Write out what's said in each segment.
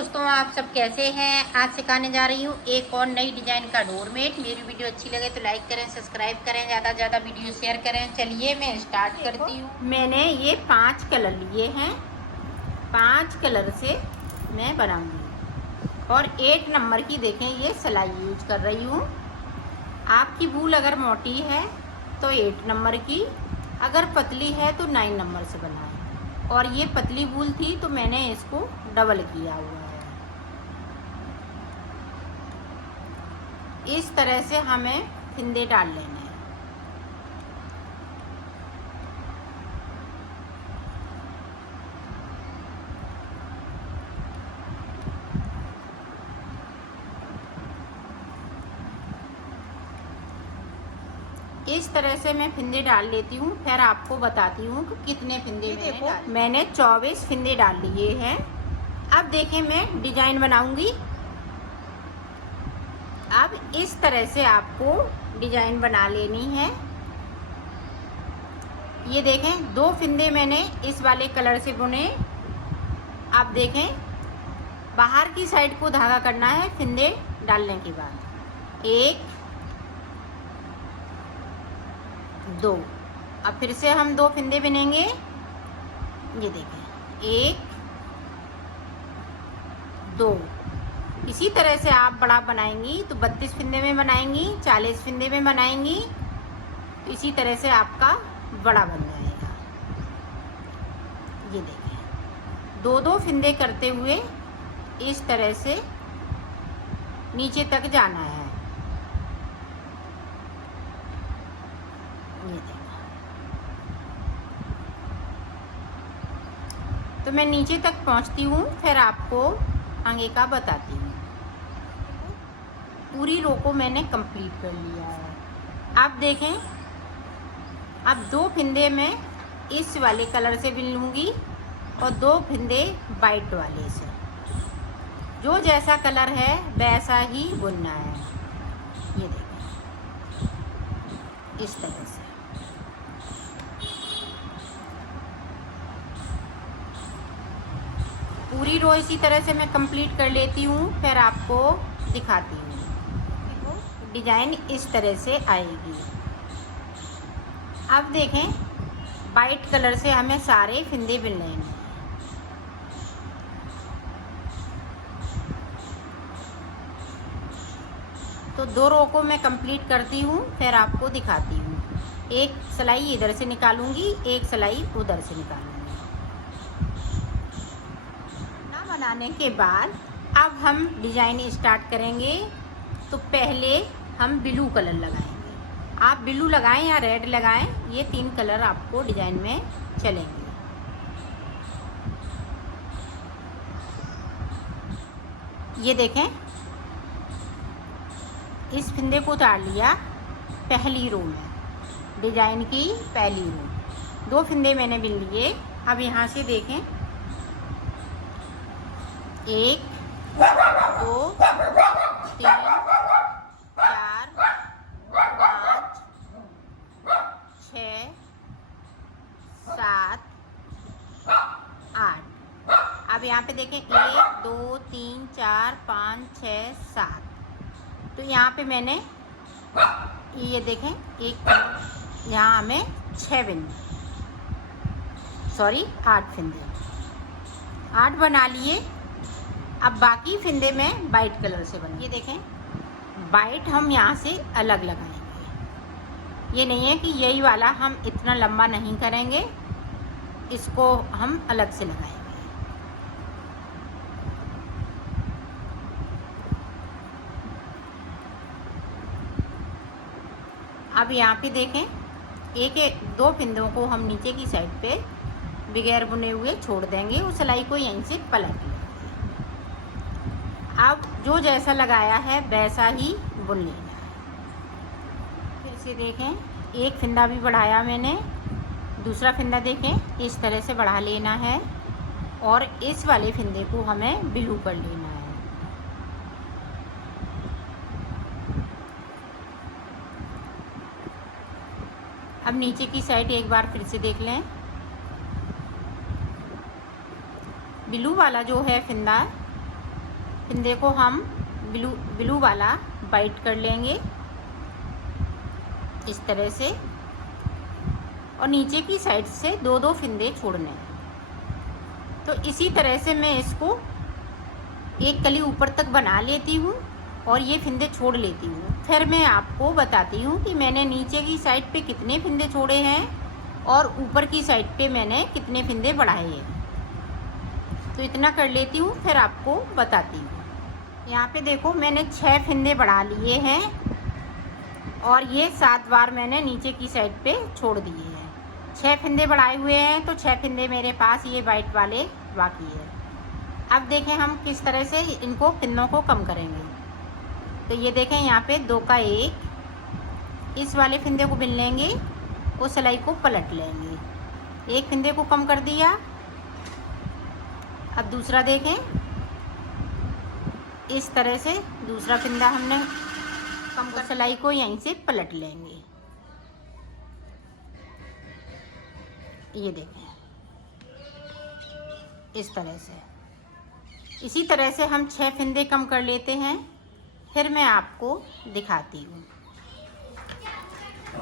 दोस्तों, आप सब कैसे हैं। आज सिखाने जा रही हूँ एक और नई डिजाइन का डोरमेट। मेरी वीडियो अच्छी लगे तो लाइक करें, सब्सक्राइब करें, ज़्यादा से ज़्यादा वीडियो शेयर करें। चलिए मैं स्टार्ट करती हूँ। मैंने ये 5 कलर लिए हैं, 5 कलर से मैं बनाऊंगी और 8 नंबर की देखें ये सिलाई यूज कर रही हूँ। आपकी वूल अगर मोटी है तो 8 नंबर की, अगर पतली है तो 9 नंबर से बनाएं। और ये पतली वूल थी तो मैंने इसको डबल किया हुआ है। इस तरह से हमें फिंदे डाल लेने हैं। इस तरह से मैं फिंदे डाल लेती हूँ, फिर आपको बताती हूँ कि कितने फिंदे मैंने 24 फिंदे डाल लिए हैं। अब देखें मैं डिजाइन बनाऊंगी। अब इस तरह से आपको डिजाइन बना लेनी है। ये देखें 2 फिंदे मैंने इस वाले कलर से बुने। आप देखें बाहर की साइड को धागा करना है फिंदे डालने के बाद। 1 2। अब फिर से हम 2 फिंदे बुनेंगे। ये देखें 1 2। इसी तरह से आप बड़ा बनाएंगी तो 32 फिंदे में बनाएंगी, 40 फिंदे में बनाएंगी, तो इसी तरह से आपका बड़ा बन जाएगा। ये देखें 2-2 फिंदे करते हुए इस तरह से नीचे तक जाना है। ये देखें तो मैं नीचे तक पहुंचती हूँ, फिर आपको आगे का बताती हूँ। पूरी रो को मैंने कंप्लीट कर लिया है। अब देखें अब 2 फिंदे मैं इस वाले कलर से बुन लूँगी और 2 फिंदे वाइट वाले से। जो जैसा कलर है वैसा ही बुनना है। ये देखें इस तरह से। पूरी रो इसी तरह से मैं कंप्लीट कर लेती हूँ, फिर आपको दिखाती हूँ। डिजाइन इस तरह से आएगी। अब देखें वाइट कलर से हमें सारे फिंदे बुनने हैं। तो 2 रो को मैं कंप्लीट करती हूँ, फिर आपको दिखाती हूँ। एक सिलाई इधर से निकालूंगी, एक सिलाई उधर से निकालूंगी। ना बनाने के बाद अब हम डिजाइन स्टार्ट करेंगे। तो पहले हम ब्लू कलर लगाएंगे। आप ब्लू लगाएं या रेड लगाएं, ये 3 कलर आपको डिजाइन में चलेंगे। ये देखें इस फिंदे को उतार लिया पहली रो में, डिजाइन की पहली रो। 2 फिंदे मैंने बुन लिए। अब यहाँ से देखें 1 2 3 4 5 6 7 8। अब यहाँ पे देखें 1 2 3 4 5 6 7। तो यहाँ पे मैंने ये देखें यहाँ हमें 6 बिंदु 8 फिंदे 8 बना लिए। अब बाकी फिंदे में वाइट कलर से बने। ये देखें वाइट हम यहाँ से अलग लगाएंगे। ये नहीं है कि यही वाला हम इतना लंबा नहीं करेंगे, इसको हम अलग से लगाएंगे। अब यहाँ पे देखें 1-2 फिंदों को हम नीचे की साइड पे बगैर बुने हुए छोड़ देंगे। उस सिलाई को यहीं से पलट लेंगे। अब जो जैसा लगाया है वैसा ही बुन लेना है। फिर से देखें 1 फिंदा भी बढ़ाया मैंने, दूसरा फिंदा देखें इस तरह से बढ़ा लेना है और इस वाले फिंदे को हमें ब्लू कर लेना है। अब नीचे की साइड एक बार फिर से देख लें। ब्लू वाला जो है फिंदा फिंदे को हम ब्लू वाला बाइट कर लेंगे इस तरह से, और नीचे की साइड से 2-2 फिंदे छोड़ने हैं। तो इसी तरह से मैं इसको एक कली ऊपर तक बना लेती हूँ और ये फिंदे छोड़ लेती हूँ। फिर मैं आपको बताती हूँ कि मैंने नीचे की साइड पे कितने फिंदे छोड़े हैं और ऊपर की साइड पे मैंने कितने फिंदे बढ़ाए हैं। तो इतना कर लेती हूँ, फिर आपको बताती हूँ। यहाँ पे देखो मैंने 6 फिंदे बढ़ा लिए हैं और ये 7 बार मैंने नीचे की साइड पे छोड़ दिए हैं। 6 फिंदे बढ़ाए हुए हैं, तो 6 फिंदे मेरे पास ये वाइट वाले बाकी है। अब देखें हम किस तरह से इनको फिंदों को कम करेंगे। तो ये देखें यहाँ पे 2 का 1, इस वाले फिंदे को बिन लेंगे, वो सिलाई को पलट लेंगे। एक फिंदे को कम कर दिया। अब दूसरा देखें, इस तरह से दूसरा फिंदा हमने कम कर, सिलाई को यहीं से पलट लेंगे। ये देखें इस तरह से। इसी तरह से हम 6 फिंदे कम कर लेते हैं। फिर मैं आपको दिखाती हूँ।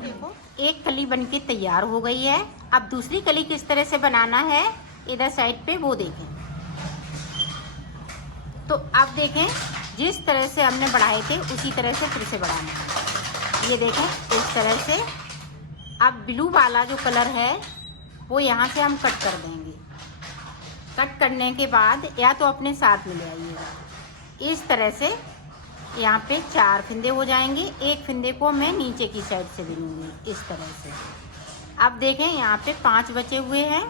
देखो एक कली बनके तैयार हो गई है। अब दूसरी कली किस तरह से बनाना है इधर साइड पे वो देखें। तो अब देखें जिस तरह से हमने बढ़ाए थे उसी तरह से फिर से बढ़ाना है। ये देखें इस तरह से। अब ब्लू वाला जो कलर है वो यहाँ से हम कट कर देंगे। कट करने के बाद या तो अपने साथ में ले आइएगा। इस तरह से यहाँ पे 4 फिंदे हो जाएंगे। एक फिंदे को मैं नीचे की साइड से बिनूंगी इस तरह से। अब देखें यहाँ पे 5 बचे हुए हैं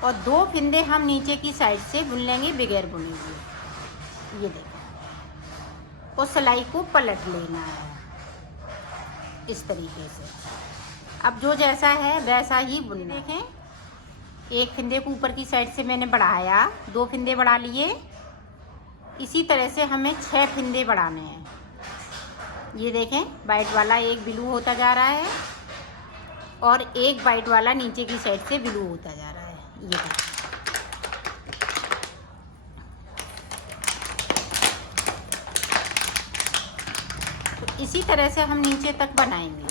और 2 फिंदे हम नीचे की साइड से बुन लेंगे बगैर बुने हुए। ये देखें, और सिलाई को पलट लेना है इस तरीके से। अब जो जैसा है वैसा ही बुनना। देखें एक फिंदे को ऊपर की साइड से मैंने बढ़ाया, 2 फिंदे बढ़ा लिए। इसी तरह से हमें 6 फिंदे बढ़ाने हैं। ये देखें वाइट वाला एक ब्लू होता जा रहा है और एक वाइट वाला नीचे की साइड से ब्लू होता जा रहा है। ये देखें। तो इसी तरह से हम नीचे तक बनाएंगे।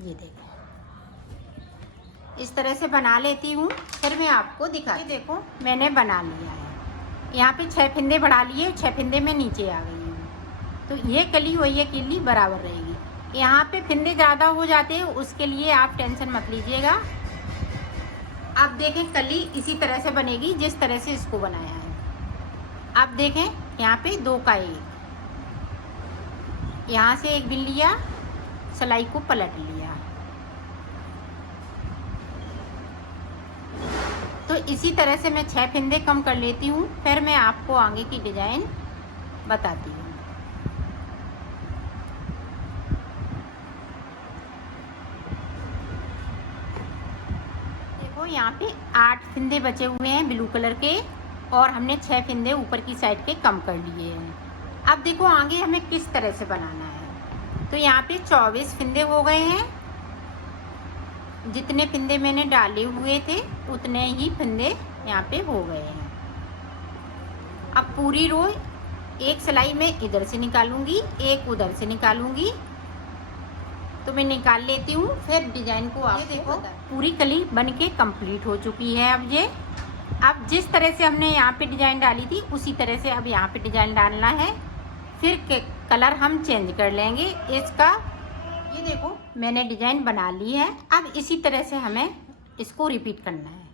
ये देखें इस तरह से बना लेती हूँ। फिर मैं आपको दिखाती हूँ। देखो मैंने बना लिया है। यहाँ पे 6 फिंदे बढ़ा लिए, 6 फिंदे में नीचे आ गई हूँ। तो ये कली और ये कली बराबर रहेगी। यहाँ पे फिंदे ज़्यादा हो जाते हैं, उसके लिए आप टेंशन मत लीजिएगा। अब देखें कली इसी तरह से बनेगी जिस तरह से इसको बनाया है। अब देखें यहाँ पे 2 का 1, यहाँ से एक बिन लिया, सिलाई को पलट लिया। तो इसी तरह से मैं 6 फिंदे कम कर लेती हूँ। फिर मैं आपको आगे की डिजाइन बताती हूँ। देखो यहाँ पे 8 फिंदे बचे हुए हैं ब्लू कलर के और हमने 6 फिंदे ऊपर की साइड के कम कर लिए हैं। अब देखो आगे हमें किस तरह से बनाना है। तो यहाँ पे 24 फिंदे हो गए हैं। जितने फिंदे मैंने डाले हुए थे उतने ही फिंदे यहाँ पे हो गए हैं। अब पूरी रो एक सिलाई में इधर से निकालूंगी, एक उधर से निकालूंगी। तो मैं निकाल लेती हूँ, फिर डिजाइन को आप देखो। पूरी कली बनके कंप्लीट हो चुकी है। अब जिस तरह से हमने यहाँ पे डिजाइन डाली थी उसी तरह से अब यहाँ पे डिजाइन डालना है। फिर कलर हम चेंज कर लेंगे इसका। ये देखो मैंने डिजाइन बना ली है। अब इसी तरह से हमें इसको रिपीट करना है।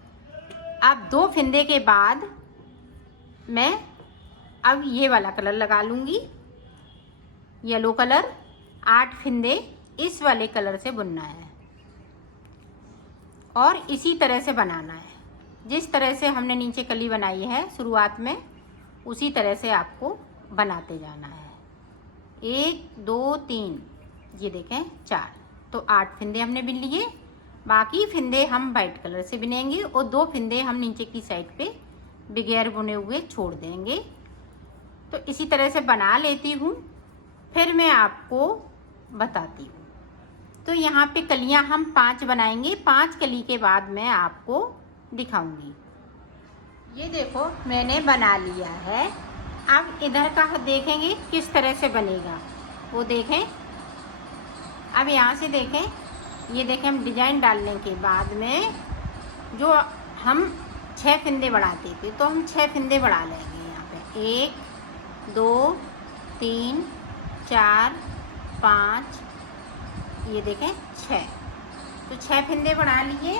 अब 2 फिंदे के बाद मैं अब ये वाला कलर लगा लूँगी, येलो कलर। 8 फिंदे इस वाले कलर से बुनना है और इसी तरह से बनाना है। जिस तरह से हमने नीचे कली बनाई है शुरुआत में, उसी तरह से आपको बनाते जाना है। 1 2 3, ये देखें 4। तो 8 फिंदे हमने बिन लिए। बाकी फिंदे हम वाइट कलर से बिनेंगे और 2 फिंदे हम नीचे की साइड पे बगैर बुने हुए छोड़ देंगे। तो इसी तरह से बना लेती हूँ, फिर मैं आपको बताती हूँ। यहाँ पे कलियाँ हम 5 बनाएंगे। 5 कली के बाद मैं आपको दिखाऊंगी। ये देखो मैंने बना लिया है। अब इधर का देखेंगे किस तरह से बनेगा, वो देखें। अब यहाँ से देखें, ये देखें हम डिजाइन डालने के बाद में जो हम 6 फिंदे बढ़ाते थे, तो हम 6 फिंदे बढ़ा लेंगे। यहाँ पे 1 2 3 4 5, ये देखें 6, तो 6 फिंदे बढ़ा लिए।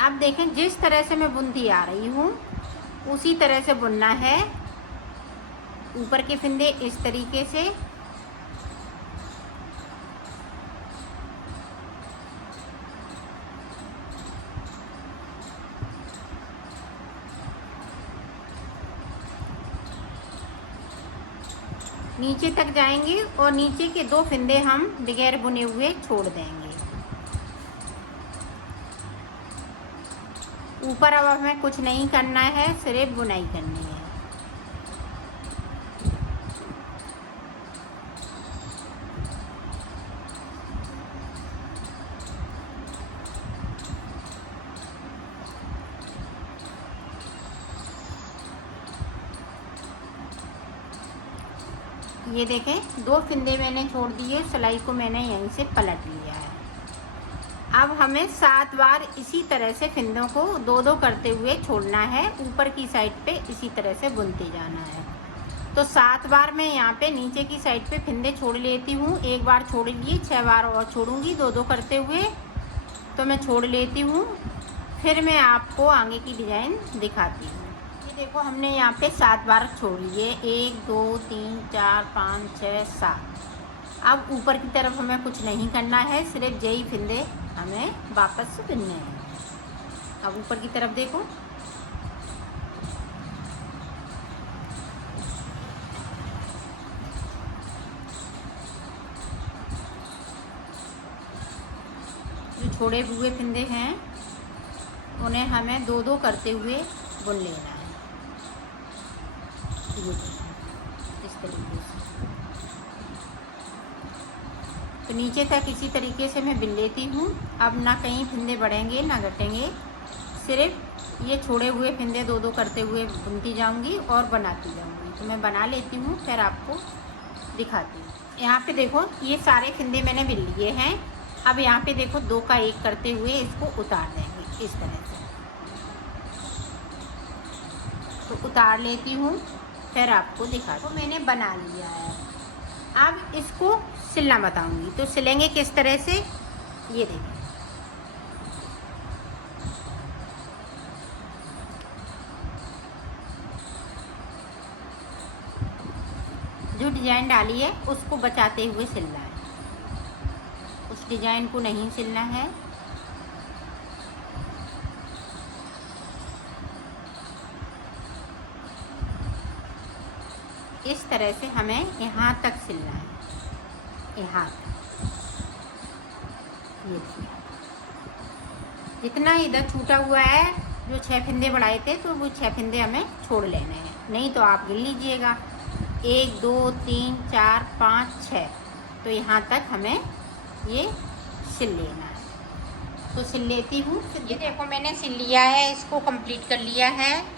अब देखें जिस तरह से मैं बुनती आ रही हूँ उसी तरह से बुनना है। ऊपर के फिंदे इस तरीके से, नीचे तक जाएंगे और नीचे के 2 फिंदे हम बगैर बुने हुए छोड़ देंगे। ऊपर अब हमें कुछ नहीं करना है, सिर्फ बुनाई करनी है। ये देखें 2 फिंदे मैंने छोड़ दिए, सिलाई को मैंने यहीं से पलट लिया है। अब हमें 7 बार इसी तरह से फिंदों को 2-2 करते हुए छोड़ना है। ऊपर की साइड पे इसी तरह से बुनते जाना है। तो 7 बार मैं यहाँ पे नीचे की साइड पे फिंदे छोड़ लेती हूँ। 1 बार छोड़ लिए, 6 बार और छोड़ूंगी 2-2 करते हुए, तो मैं छोड़ लेती हूँ। फिर मैं आपको आगे की डिज़ाइन दिखाती हूँ। ये देखो हमने यहाँ पे 7 बार छोड़ लिए, 1 2 3 4 5 6 7। अब ऊपर की तरफ हमें कुछ नहीं करना है, सिर्फ यही फिंदे हमें वापस से बुनने हैं। अब ऊपर की तरफ देखो, जो छोड़े हुए फिंदे हैं उन्हें हमें 2-2 करते हुए बुन लेना है। ये इस तरीके से, तो नीचे तक इसी तरीके से मैं बिन लेती हूँ। अब ना कहीं फिंदे बढ़ेंगे ना घटेंगे, सिर्फ ये छोड़े हुए फिंदे 2-2 करते हुए बुनती जाऊँगी और बनाती जाऊँगी। तो मैं बना लेती हूँ, फिर आपको दिखाती हूँ। यहाँ पे देखो ये सारे फिंदे मैंने बिन लिए हैं। अब यहाँ पे देखो 2 का 1 करते हुए इसको उतार देंगे इस तरह से। तो उतार लेती हूँ, फिर आपको दिखाती हूँ। तो मैंने बना लिया है। अब इसको सिलना बताऊंगी। तो सिलेंगे किस तरह से, ये देखिए। जो डिजाइन डाली है उसको बचाते हुए सिलना है, उस डिजाइन को नहीं सिलना है। इस तरह से हमें यहाँ तक सिलना है, यहाँ ये जितना इधर छूटा हुआ है, जो 6 फिंदे बढ़ाए थे तो वो 6 फिंदे हमें छोड़ लेने हैं, नहीं तो आप गिन लीजिएगा। 1 2 3 4 5 6, तो यहाँ तक हमें ये सिल लेना है। तो सिल लेती हूँ। ये देखो मैंने सिल लिया है, इसको कंप्लीट कर लिया है।